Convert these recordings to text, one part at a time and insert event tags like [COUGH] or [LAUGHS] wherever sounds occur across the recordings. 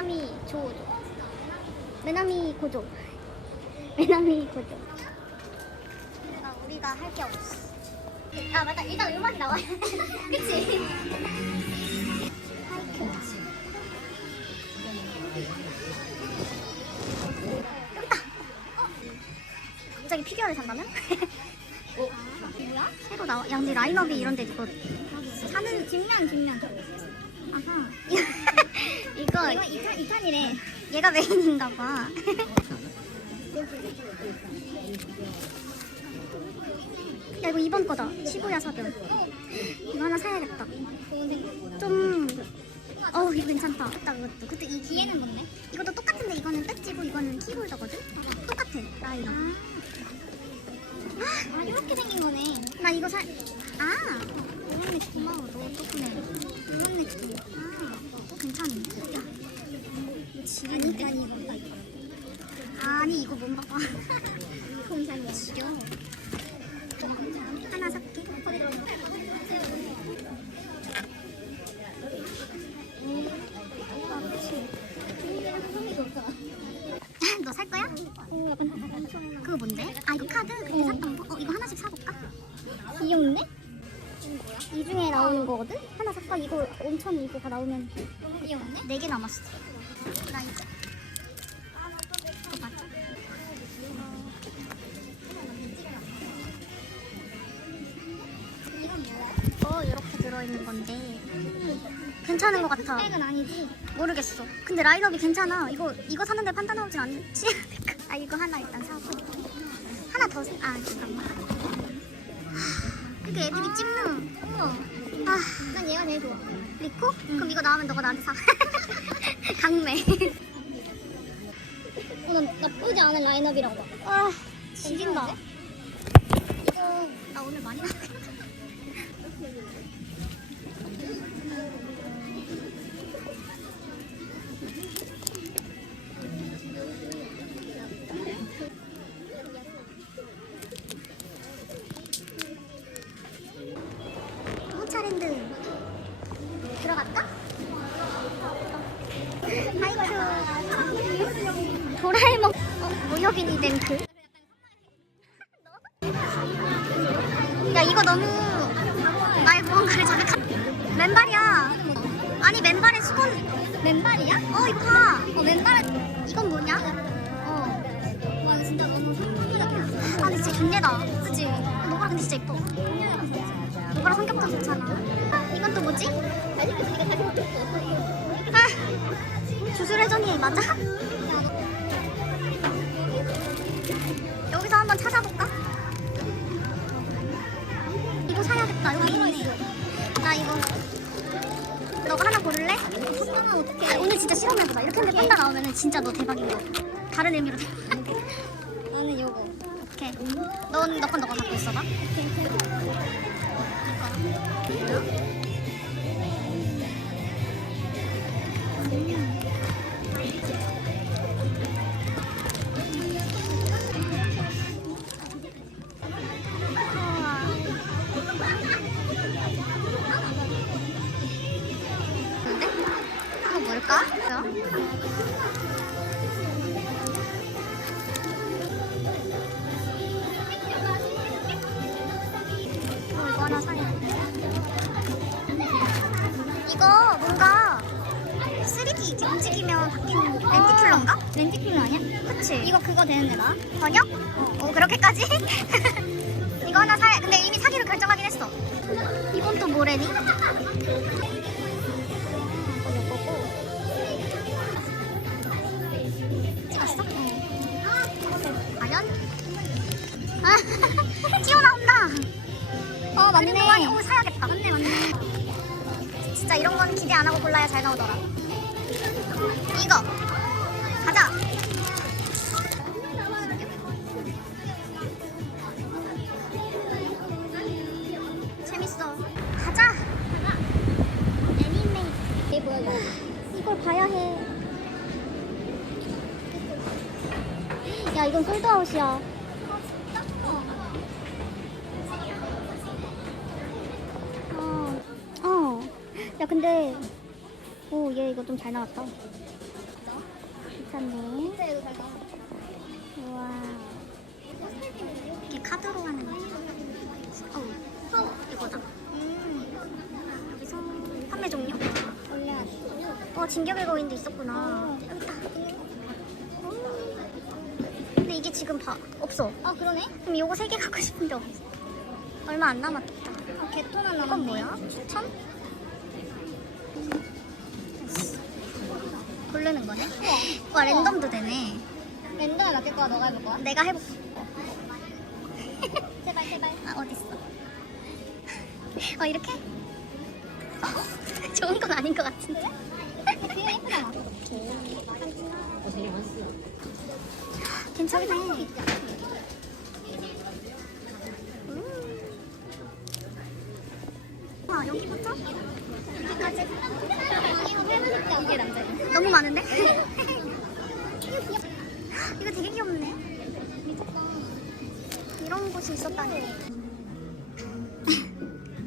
메나미 조조. 메나미 고조. 메나미 고조. 아, 우리가 할 게 없어. 아 맞다. 일단 음악이 나와 [LAUGHS] 그치? 여기 어? 갑자기 피규어를 산다면? 아, 뭐야? 새로 나와? 야 근데 라인업이 이런데 이거 사는 뒷면 뒷면. 아하 이거 이거 2탄 2탄이래. 얘가 메인인가 봐. 야 이거 2번 거다. 시부야 사변 이거 하나 사야겠다. 좀 어우 이거 괜찮다. 딱 이것도. 그때 이 뒤에는 뭔데? 이것도 똑같은데 이거는 배지고 이거는 키홀더거든? 똑같아 라인업. 아 이렇게 생긴 거네. 나 이거 사.. 아! 이런 느낌 고마워. 너 덕분에 이런 느낌 아 지리는데? 아니 이거 아니 이거 뭔가 봐 공산이 지려 하나 살게 너 살 거야? 그거 뭔데? 아 이거 카드 그때 샀던 거? 어 이거 하나씩 사볼까? 귀여운데? 이 중에 나오는 거거든? 하나 살까? 이거 온천 이거 다 나오면 귀여운데? 네개 남았어 들어 있는 건데 괜찮은 것 같아. 백은 아니지? 모르겠어. 근데 라인업이 괜찮아. 이거 이거 사는데 판단 나오진 않지? [LAUGHS] 아 이거 하나 일단 사고. 하나 더 사.. 아 잠깐만. 이게 애들이 찝는. 아난 얘가 제일 좋아. 리코? 그럼 이거 나오면 너가 나한테 사. [LAUGHS] 강매. 어, 난 나쁘지 않은 라인업이라고 봐. 아, 지린다. 맨발이야 아니 맨발에 수건 맨발이야? 어 이거 봐 어, 맨발 이건 뭐냐? 어. 와 진짜 너무 아 근데 진짜 존예다 그치? 노가라 근데 진짜 예뻐 노가라 성격도 좋잖아 아, 이건 또 뭐지? 아 주술회전이 맞아? 하나 고를래? 하나 어떻게? 오늘 진짜 실험해 보자. 이렇게 했는데 판다 나오면은 진짜 너 대박인 거. 다른 의미로. 나는 요거. 오케이. 넌 너건 너가 갖고 있어봐. 근데? 뭘까? 어, 이거 하나 사야 이거 뭔가 3D 이렇게 움직이면 바뀌는 렌티큘러인가? 렌티큘러 아니야? 그치? 이거 그거 되는데 나? 번역? 어, 어 그렇게까지? [LAUGHS] 이거 하나 사야 근데 이미 사기로 결정하긴 했어 이건 또 뭐래니? 아, [LAUGHS] 튀어나온다. 어, 맞네. 오, 사야겠다. 맞네, 맞네. 진짜 이런 건 기대 안 하고 골라야 잘 나오더라. 이거. 가자. 재밌어. 가자. 애니메이션. 이게 뭐야, 이거? 이걸 봐야 해. 야 이건 솔드아웃이야 야 근데 오 얘 이거 좀 잘 나왔다 있었네. 우와. 이게 카드로 하는 거. 어, 이거다. 음. 여기서 판매 종료? 원래 어, 진격의 거인도 있었구나. 여기 있다. 근데 이게 지금 봐 없어. 아 그러네. 그럼 요거 세 개 갖고 싶은데 없어. 얼마 안 남았겠다. 아 개토나 남았네. 이건 뭐야? 추천? 고르는 거네? 와 랜덤도 되네. 랜덤에 맡길 거야? 너가 해볼 거야? 내가 해볼게. 제발 제발. 아 어딨어? 어 이렇게? 좋은 건 아닌 것 같은데? 그냥 예쁘잖아. 괜찮네. 아 여기부터? 여기까지? 이거 해보니까 이게 남자. 너무 많은데? [LAUGHS] 이거 되게 귀엽네. 이런 곳이 있었다니.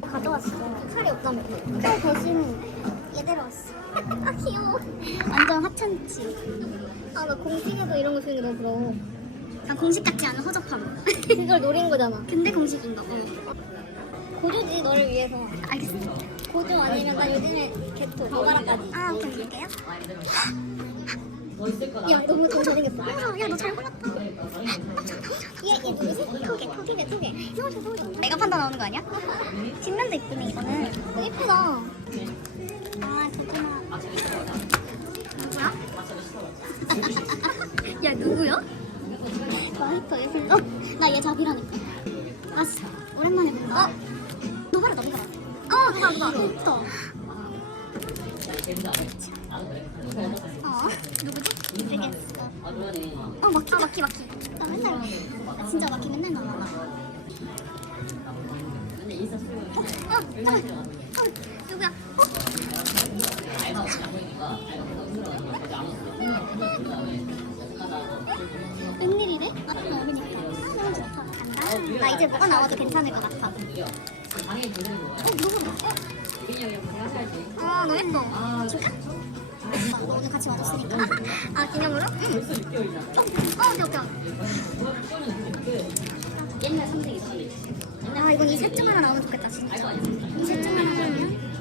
[LAUGHS] 가져왔어. 칼이 없다며. 그 대신 얘 데려왔어. [LAUGHS] 아 귀여워. 완전 하찮지. 아, 나 공식에서 이런 거 쓰는 게 너무 부러워. 난 공식 같지 않은 허접함. 그걸 노린 거잖아. 근데 공식인가? 어. 고조지, 너를 위해서. 알겠어. 고조 아니면 나 요즘에 개토, 도가라까지. 아 오케이 볼게요. 야, 너무 잘 잘생겼어. 야 너 잘 골랐다. 얘, 얘 누구지? 토개 토개. 토개. 소주 소주. 내가 판단 나오는 거 아니야? 뒷면도 이쁘네 이거는. 어, 예쁘다. 아 그렇구나. 누구야? 야 누구야? 예술. 어? 나얘 잡이라니까. 아씨 오랜만에 본다. 어? 어 마키 마키 마키. 나 맨날 나 진짜 마키 맨날 나와. 어, 어, 누구야? 어? 웬일이래? 아, 어머니까. 아, 너무 좋다. 간다. 나 이제 뭐가 나와도 괜찮을 것 같아. 어, 누구? 어, 아, 너무 예뻐. 어, 오늘 같이 와줬으니까. 아, 기념으로? 응. 어, 어, 오케이, 오케이. 옛날 선생이다. 아, 이건 이 셋 중 하나 나오면 좋겠다, 진짜. 이셋 중 하나 나오면.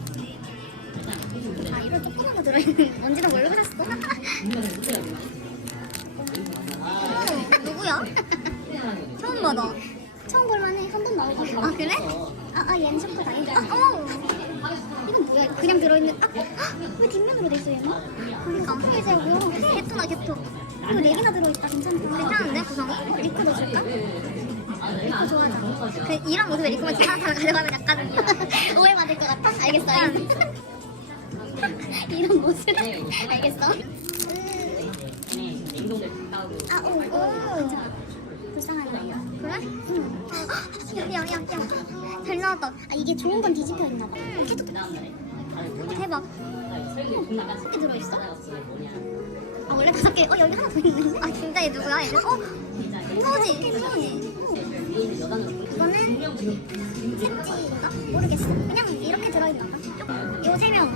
아, 이거 조그만 거 들어있는, 뭔지도 모르고 샀어. 어, 누구야? 처음 받아. 처음 볼만해. 한번 나오고. 아, 그래? 아, 아, 얘는 셔츠 다닌다. 아, 어. 이건 뭐야? 그냥 들어있는. 아, 헉, 왜 뒷면으로 돼 있어, 얘는? 그러니까. 이제고. 개토나, 개토. 이거 네 개나 들어있다. 괜찮다. 괜찮은데, 구성이? 리코도 줄까? 리코 좋아하잖아. 그, 이런 모습에 리코만 지나타 가져가면 약간 오해 받을 것 같아? 알겠어, 알겠어. 이런 모습. 알겠어. 아, 오, 오. 불쌍한 아이야. 그래? 응. 야, 야, 야, 야. 잘 나왔다. 아, 이게 좋은 건 뒤집혀 있나 봐. 어, 캐릭터 대박. 다섯 개 들어 있어? 아, 원래 다섯 개. 어, 여기 하나 더 있네. 아, 진짜 얘 누구야? 얘 어? 서우지, 서우지. 이거는 셋지인가? 모르겠어. 그냥 이렇게 들어 있나 봐. 요세 명.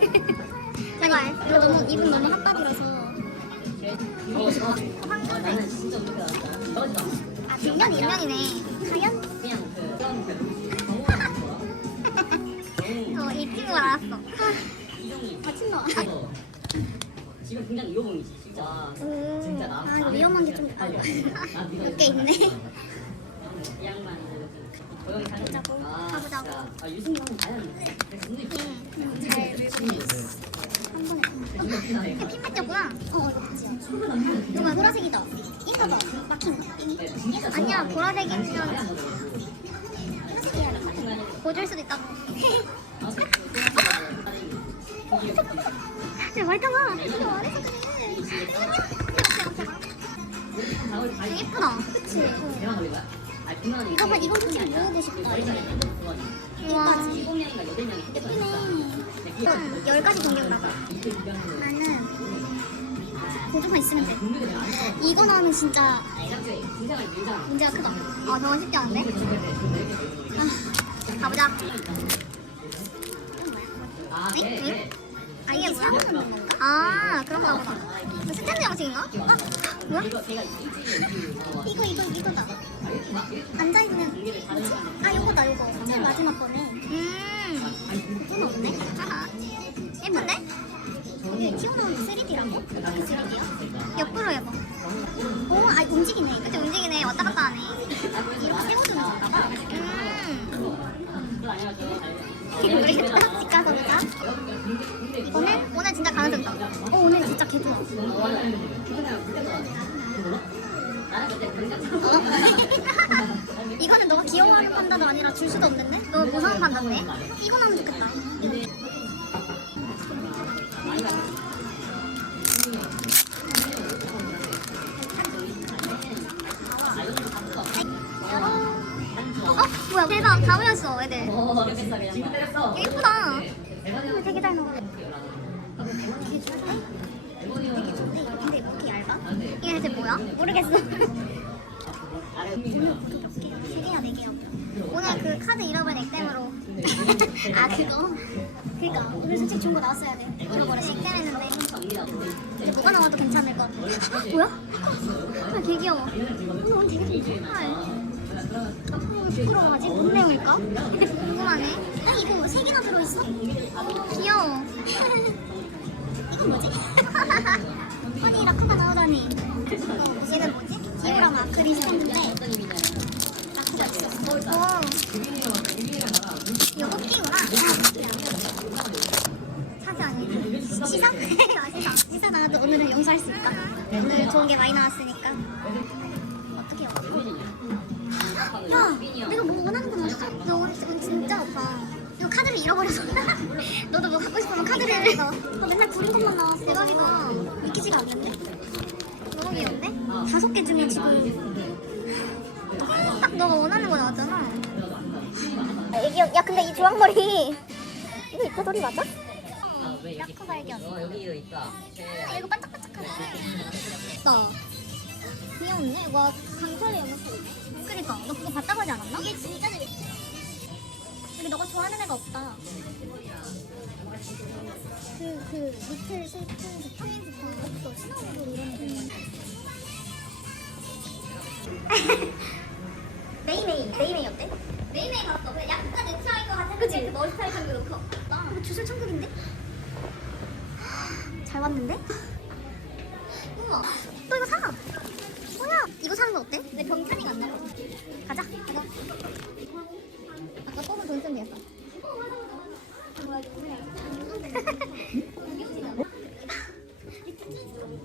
[LAUGHS] 제발. 이거 너무, 이분 너무 싶어. 황금색. 아, 뒷면 일면이네. 하얀? 어, 이 친구가 알았어. 마침 나와. 지금 굉장히 이호봉이지 진짜. 오, 진짜 나. 아, 이거 위험한 게좀 몇개 있네. 이 양반 가보자고. 아, 가보자고. 아 다녔는데. 근데 응, 잘 물고 있어. 어, 이거 핀 맞냐구나. 어, 이거 그치. 정말 보라색이다. 이거 봐. 막힌 거. 아니야, 보라색이면. 보줄 수도 있다고. 야, 말타봐. 예쁘다. 그치? 대 만 놀이야? 아 그만 이거 봐, 이거 좀 모으고 싶다. 우와. 예쁘네. 한 10가지 동경 나가. 나는 보조만 있으면 돼. 이거 나오면 진짜. 문제가 크다. 아, 저건 쉽지 않은데? 아, 가보자. 아 네? 네. 응? 아, 이게 뭐야? 아 그런가 보다. 그 스탠드 양식인가? 아 뭐야? 어, [LAUGHS] 이거 이거 이거다. 앉아 있는 뭐지? 아 요거다 요거. 제일 마지막 거네. 음 이건 없네. 하하 예쁜데? 이게 튀어나오는 3D라고? 어떻게 3D야? 옆으로 해봐. 오, 아 움직이네. 그때 움직이네 왔다 갔다 하네. 이렇게 세워주면 좋나 봐. 음 아니 너 무서운 판다네? 이거 나면 좋겠다. 어? 뭐야 대박 다 모였어 애들 어 됐어 그냥 지금 때렸어 이거 예쁘다 대박이야 되게 잘 나와 근데 이렇게 얇아? 이게 대체 뭐야? 모르겠어 [LAUGHS] 아, 그거? 그니까. 오늘 솔직히 좋은 거 나왔어야 돼. 잃어버렸어. 액땜했는데 이제 뭐가 나와도 괜찮을 것 같아 뭐야? 아, 개 귀여워 오늘 오늘 되게 좋다. 헐. 어, 부끄러워하지? 뭔 내용일까? 궁금하네 아니, 이거 세 개나 들어있어? 귀여워 [LAUGHS] 이건 뭐지? [LAUGHS] 허니 라쿠가 나오다니. 어, 얘는 뭐지? 기우랑 아크릴 스탠드인데 라쿠가 있었어. 오 이거 뽑기구나 사지 아니지 시사? [LAUGHS] 아, 시사. 시사 나와도 오늘은 용서할 수 있다. 오늘 좋은 게 많이 나왔으니까. 어떻게 요야 내가 뭐 원하는 거 나왔어? 너 지금 진짜 아파 이거 카드를 잃어버려서 [LAUGHS] 너도 뭐 갖고 싶으면 카드를 너 맨날 구른 것만 나왔어. 대박이다 믿기지가 않는데? 너무 귀여운데? 다섯 개 중에 지금 딱 너가 원하는 거 나왔잖아 애기 야 근데 이 주황머리 이거 이뻐돌이 맞아? 발견 어 여기 있다 아, 이거 반짝반짝하네 나 귀여운데? 와 강철이 연락했네 그니까 너 그거 봤다고 하지 않았나? 이게 진짜 재밌어. 근데 너가 좋아하는 애가 없다 그, 그, 리틀 슬픈 비타민 스프 없어. 시나몬도 이런 거. 메이메이 메이메이 어때? 매일매일 봤어. 그냥 약간 유치할 것 같은 그치? 그 머리 스타일 좀 그렇고. 나 이거 주술 천국인데? 잘 왔는데? 우와 너 이거 사 뭐야 이거 사는 거 어때? 근데 병찬이가 안 나와. 가자 가자 아까 뽑은 돈 쓴 데였어.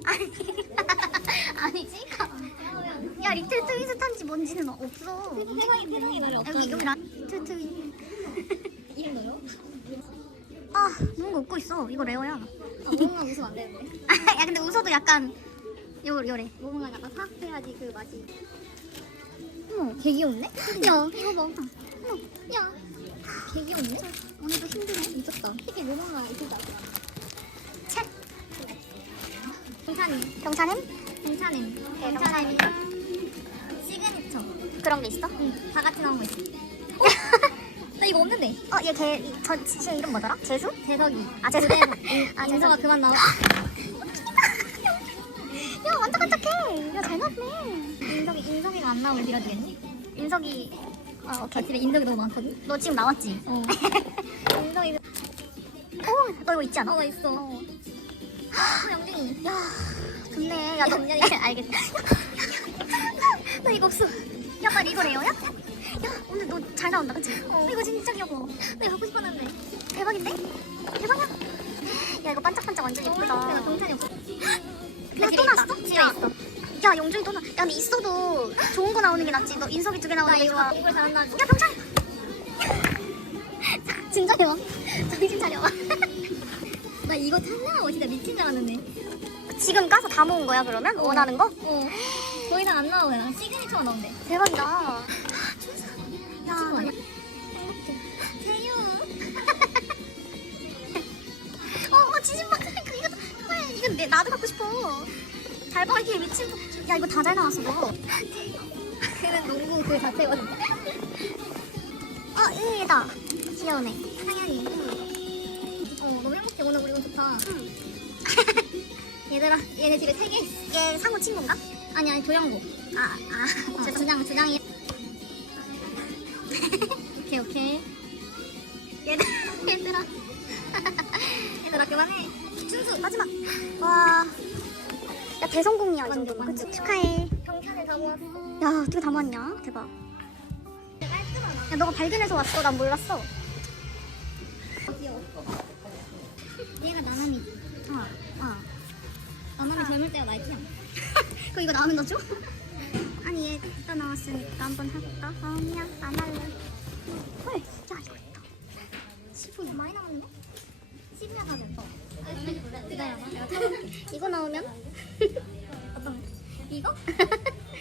아니 아니지? 야 리틀 트윈스탄지 뭔지는 없어 세상에 세상에 노래 없어. 여기 여기 라 리틀 트윈 이름 노래? 아 뭔가 웃고 있어 이거 레어야 아, 뭔가 웃으면 안 되는데. 야 근데 웃어도 약간 요 요래 뭔가 약간 사악해야지 그 맛이. 어머 개 귀엽네 야 이거 봐 어머 야, 개 귀엽네 오늘도 힘드네. 미쳤다. 이게 뭐가 이쁘다. 책 경찬이 경찬햄? 경찬햄 경찬햄이랑 시그니처 그런 게 있어? 응. 다 같이 나온 거 있어. [LAUGHS] 나 이거 없는데. 어, 얘 걔, 저 지금 이름 뭐더라? 재수? 재석이. 아, 재수. 아, 재석아 그만 나와. [LAUGHS] 안 나오면 빌어주겠니? 인석이, 어, 오케이. 집에 인석이 너무 많거든? 너 지금 나왔지? 어. [LAUGHS] 인석이. 오, 너 이거 있지 않아? 어, 나 있어. 어. 영준이. [GASPS] 야, 좋네. 야, 너, 야, [LAUGHS] 알겠어. [LAUGHS] 나 이거 없어. 야, 빨리 이거 레어야? 야, 오늘 너 잘 나온다, 그치? 어. 이거 진짜 귀여워. 나 이거 갖고 싶었는데. 대박인데? 대박이야. [GASPS] 야, 이거 반짝반짝 완전 예쁘다. 내가 경찬이 없어. [GASPS] 야, 또 났어? 집에 있어. 야, 영준이 또 나. 야, 근데 있어도 좋은 거 나오는 게 낫지. 너 인석이 두 개 나오는 게 좋아. 이걸 잘한다. 야, 병찬! 대박. 정신 차려. 나 이거 찾느라고 진짜 미친 줄 알았는데. 지금 까서 다 모은 거야, 그러면? 원하는 거? 어. 더 이상 안 나오네. 시그니처가 나온대. 대박이다. 야, 아니야? 세유. 어, 어, 지진박 그 이거 헐, 이거 내 나도 갖고 싶어. 잘 봐, 이게 미친. 거. 야, 이거 다 잘 나왔어, 너. 걔는 농구 그 자체거든. 어, 얘다. 귀여우네. 상현이. 어, 너무 행복해. 오늘 우리 운 좋다. 응. [LAUGHS] 얘들아 얘네 집에 세 개 있어 얘 상우 친구인가? 아니 아니 조영구 아, 아. 어, 주장 주장이 [LAUGHS] 오케이 오케이 얘들, [LAUGHS] 얘들아. 얘들아, 그만해. 준수, 마지막. 와. 야, 대성공이야, 이 정도면. 그치? 완전. 축하해. 평탄을 다 모았어 야, 어떻게 다 모았냐? 대박. 야, 너가 발견해서 왔어. 난 몰랐어. 얘가 나나미 어, 어. 나나미 젊을 때가 나이키야 [LAUGHS] 그럼 이거 나오면 너 줘? 아니, 얘 이따 나왔으니까 한번 해볼까? 아니야, 안 할래. 헐, 진짜 아쉽다. 10분 많이 나왔네 10년 가면 더 기다려봐 [LAUGHS] 이거 나오면? 이거?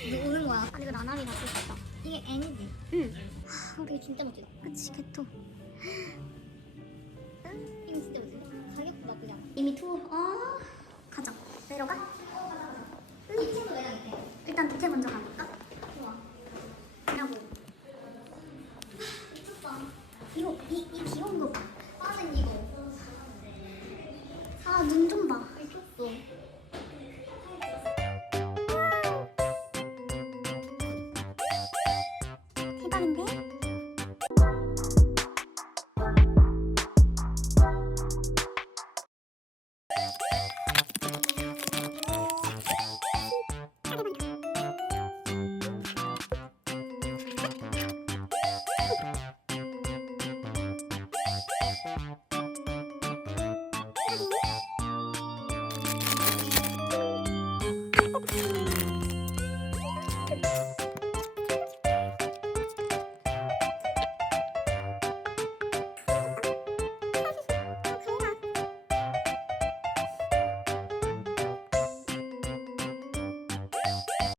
이거 오는 거야 아니, 이거 나나미 갖고 싶다. 이게 N이지 응. 아, 이게 진짜 멋지다 그치, 개토. 이거 진짜 멋지다 가격도 나쁘지 않아 이미 투어. Ooh.